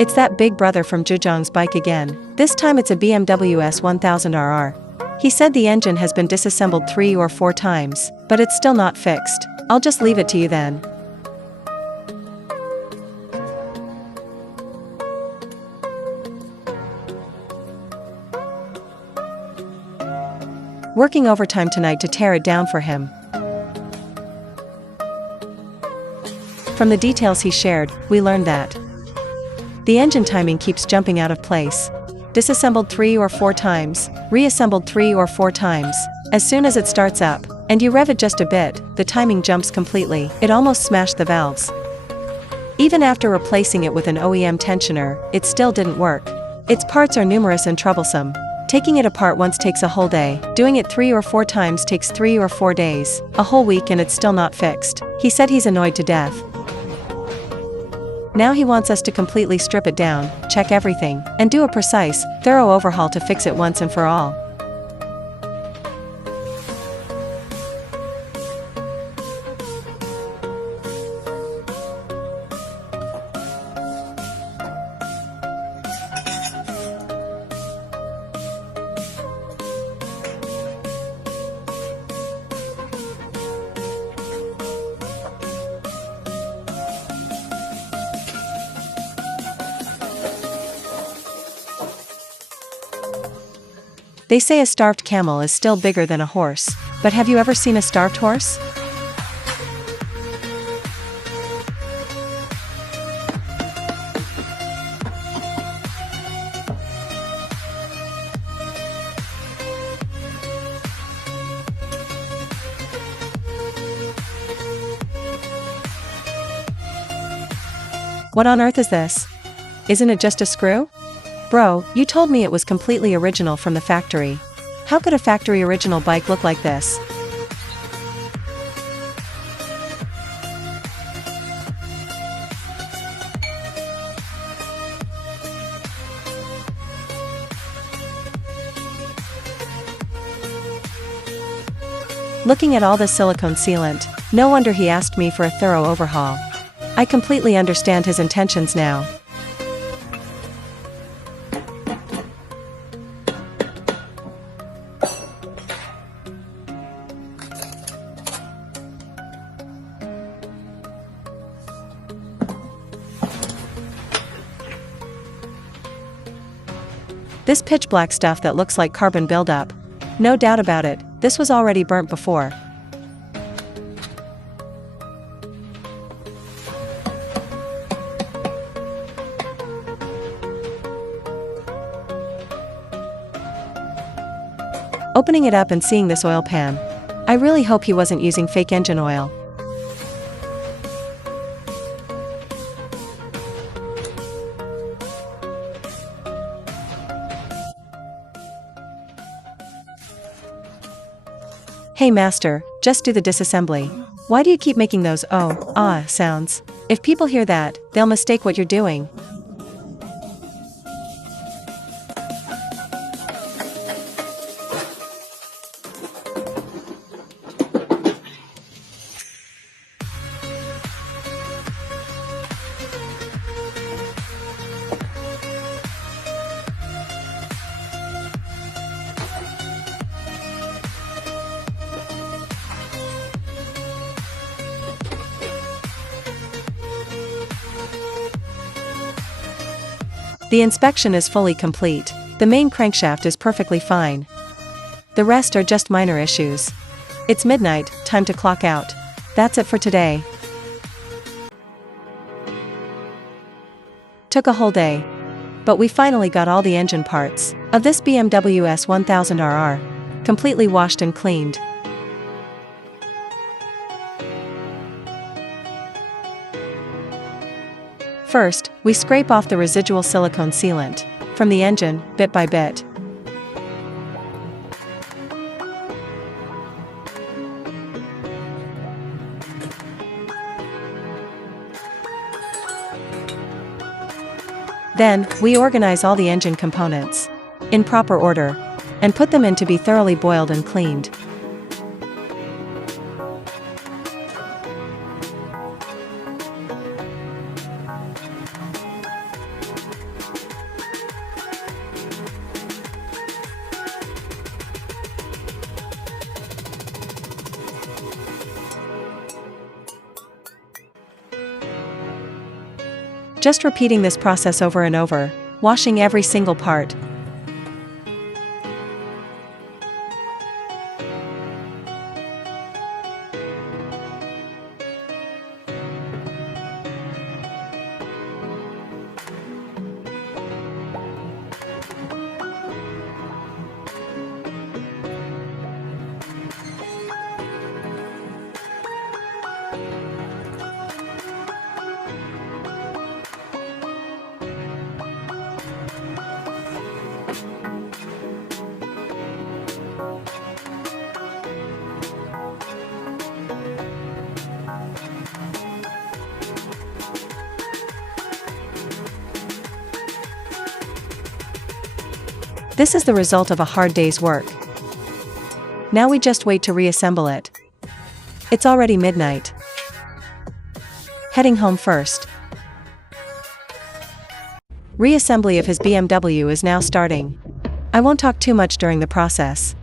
It's that big brother from Zhejiang's bike again. This time it's a BMW S1000RR. He said the engine has been disassembled 3 or 4 times, but it's still not fixed. I'll just leave it to you then. Working overtime tonight to tear it down for him. From the details he shared, we learned that the engine timing keeps jumping out of place. Disassembled 3 or 4 times, reassembled 3 or 4 times. As soon as it starts up, and you rev it just a bit, the timing jumps completely. It almost smashed the valves. Even after replacing it with an OEM tensioner, it still didn't work. Its parts are numerous and troublesome. Taking it apart once takes a whole day. Doing it 3 or 4 times takes 3 or 4 days, a whole week, and it's still not fixed. He said he's annoyed to death. Now he wants us to completely strip it down, check everything, and do a precise, thorough overhaul to fix it once and for all. They say a starved camel is still bigger than a horse, but have you ever seen a starved horse? What on earth is this? Isn't it just a screw? Bro, you told me it was completely original from the factory. How could a factory original bike look like this? Looking at all the silicone sealant, no wonder he asked me for a thorough overhaul. I completely understand his intentions now. This pitch black stuff that looks like carbon buildup. No doubt about it, this was already burnt before. Opening it up and seeing this oil pan. I really hope he wasn't using fake engine oil. Hey master, just do the disassembly. Why do you keep making those oh, ah sounds? If people hear that, they'll mistake what you're doing. The inspection is fully complete. The main crankshaft is perfectly fine. The rest are just minor issues. It's midnight, time to clock out. That's it for today. Took a whole day. But we finally got all the engine parts of this BMW S1000RR completely washed and cleaned. First, we scrape off the residual silicone sealant from the engine, bit by bit. Then, we organize all the engine components in proper order and put them in to be thoroughly boiled and cleaned. Just repeating this process over and over, washing every single part. This is the result of a hard day's work. Now we just wait to reassemble it. It's already midnight. Heading home first. Reassembly of his BMW is now starting. I won't talk too much during the process.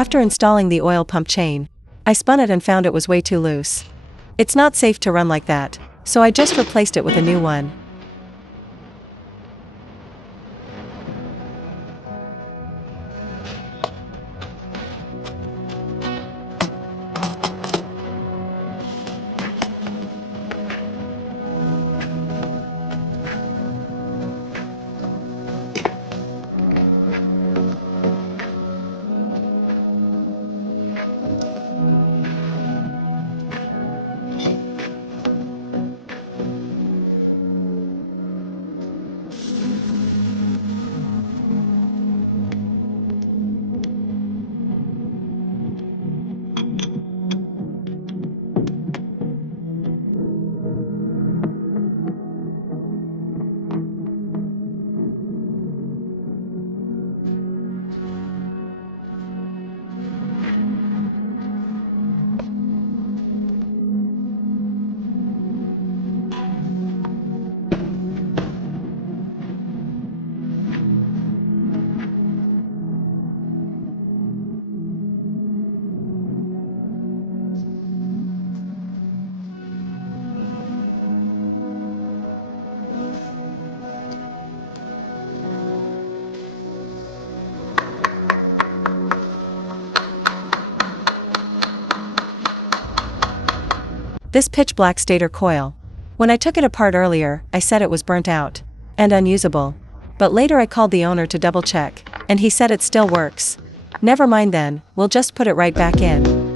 After installing the oil pump chain, I spun it and found it was way too loose. It's not safe to run like that, so I just replaced it with a new one. This pitch black stator coil. When I took it apart earlier, I said it was burnt out and unusable. But later I called the owner to double check, and he said it still works. Never mind then, we'll just put it right back in.